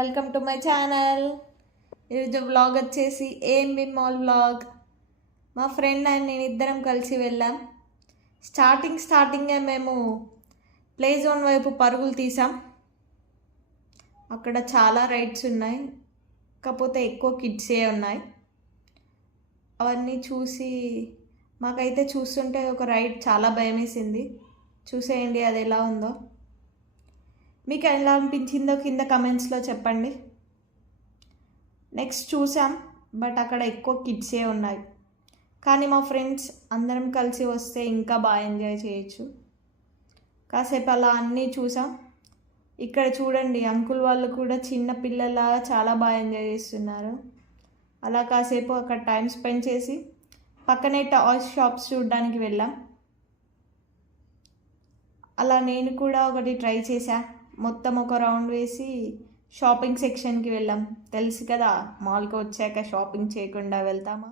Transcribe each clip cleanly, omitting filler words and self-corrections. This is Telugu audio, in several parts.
Welcome to my channel. ఈరోజు వ్లాగ్ వచ్చేసి ఏఎంబి మాల్ వ్లాగ్. మా ఫ్రెండ్ అండ్ నేను ఇద్దరం కలిసి వెళ్ళాం. స్టార్టింగే మేము ప్లే జోన్ వైపు పరుగులు తీసాం. అక్కడ చాలా రైడ్స్ ఉన్నాయి, కాకపోతే ఎక్కువ కిడ్సే ఉన్నాయి. అవన్నీ చూసి మాకైతే చూస్తుంటే ఒక రైడ్ చాలా భయం వేసింది. చూసేయండి అది ఎలా ఉందో. మీకు ఎలా అనిపించిందో కింద కమెంట్స్లో చెప్పండి. నెక్స్ట్ చూసాం, బట్ అక్కడ ఎక్కువ కిడ్సే ఉన్నాయి. కానీ మా ఫ్రెండ్స్ అందరం కలిసి వస్తే ఇంకా బాగా ఎంజాయ్ చేయొచ్చు. కాసేపు అలా అన్నీ చూసాం. ఇక్కడ చూడండి, అంకుల్ వాళ్ళు కూడా చిన్న పిల్లలాగా చాలా బాగా ఎంజాయ్ చేస్తున్నారు. అలా కాసేపు అక్కడ టైం స్పెండ్ చేసి పక్కనే టాయ్స్ షాప్స్ చూడడానికి వెళ్ళాం. అలా నేను కూడా ఒకటి ట్రై చేశా. మొత్తం ఒక రౌండ్ వేసి షాపింగ్ సెక్షన్కి వెళ్ళాం. తెలుసు కదా, మాల్కి వచ్చాక షాపింగ్ చేయకుండా వెళ్తామా.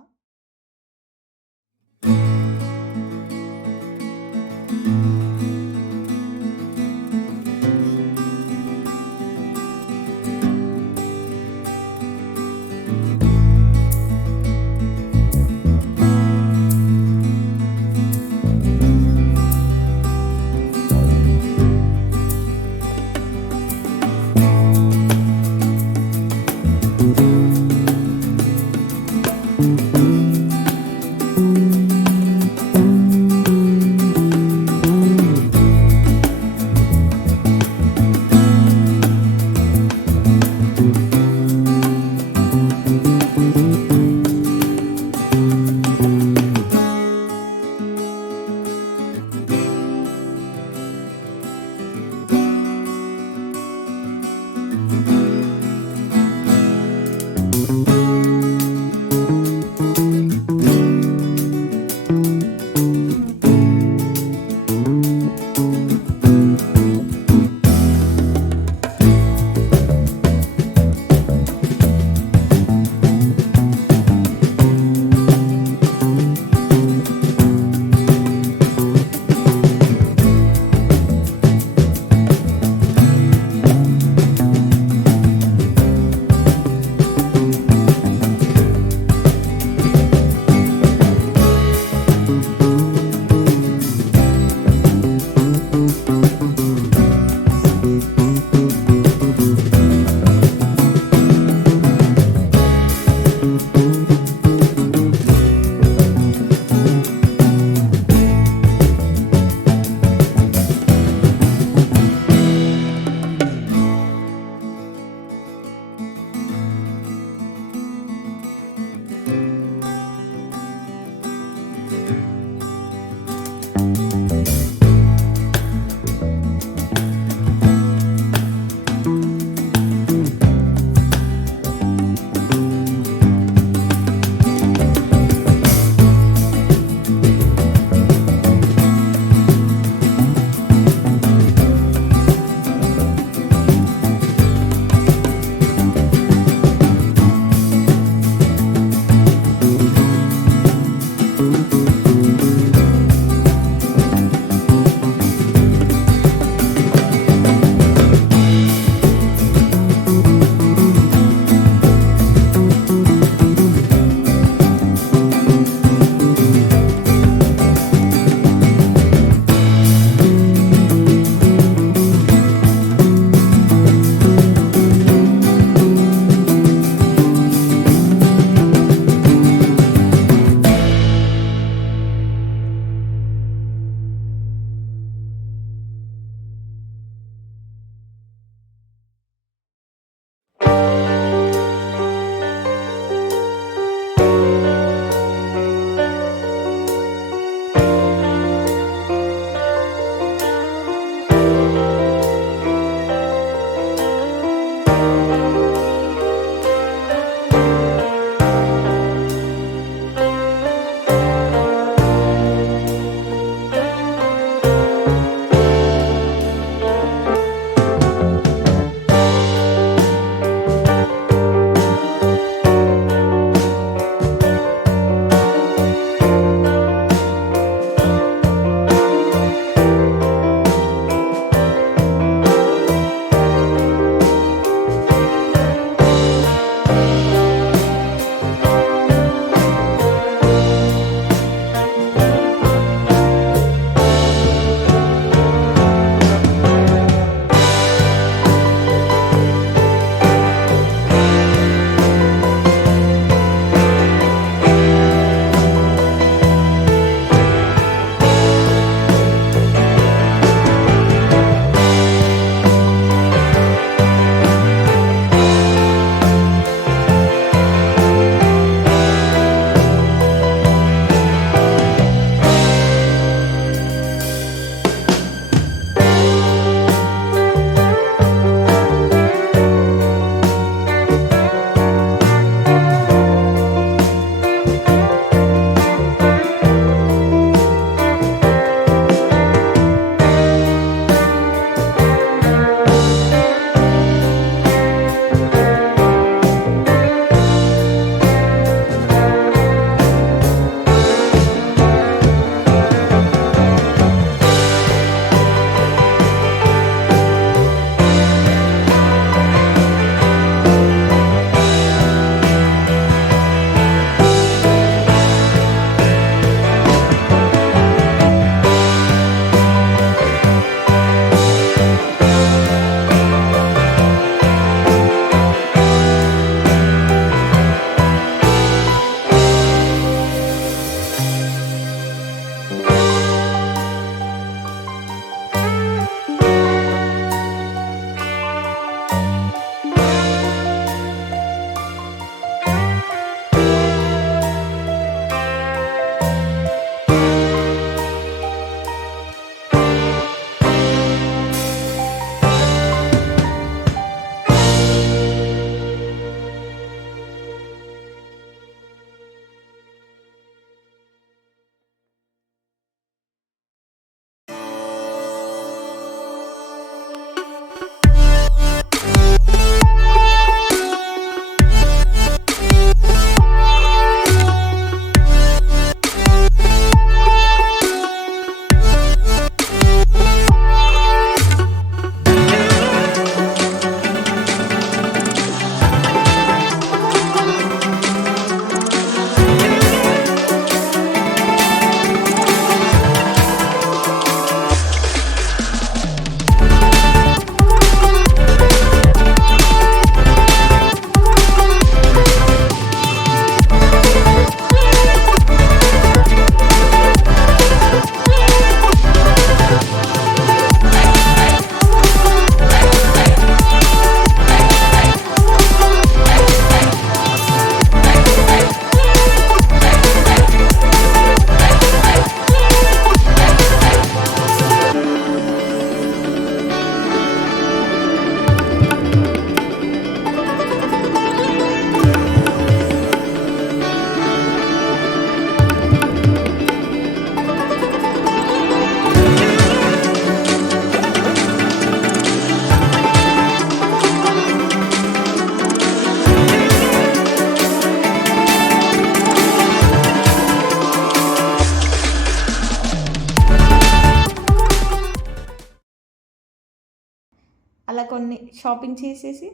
అలా కొన్ని షాపింగ్ చేసేసి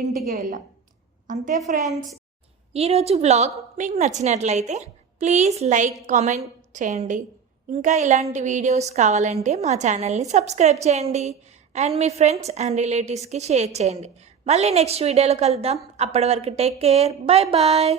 ఇంటికి వెళ్ళాం. అంతే ఫ్రెండ్స్. ఈరోజు బ్లాగ్ మీకు నచ్చినట్లయితే ప్లీజ్ లైక్ కామెంట్ చేయండి. ఇంకా ఇలాంటి వీడియోస్ కావాలంటే మా ఛానల్ని సబ్స్క్రైబ్ చేయండి అండ్ మీ ఫ్రెండ్స్ అండ్ రిలేటివ్స్కి షేర్ చేయండి. మళ్ళీ నెక్స్ట్ వీడియోలో కలుద్దాం. అప్పటి వరకు టేక్ కేర్. Bye bye.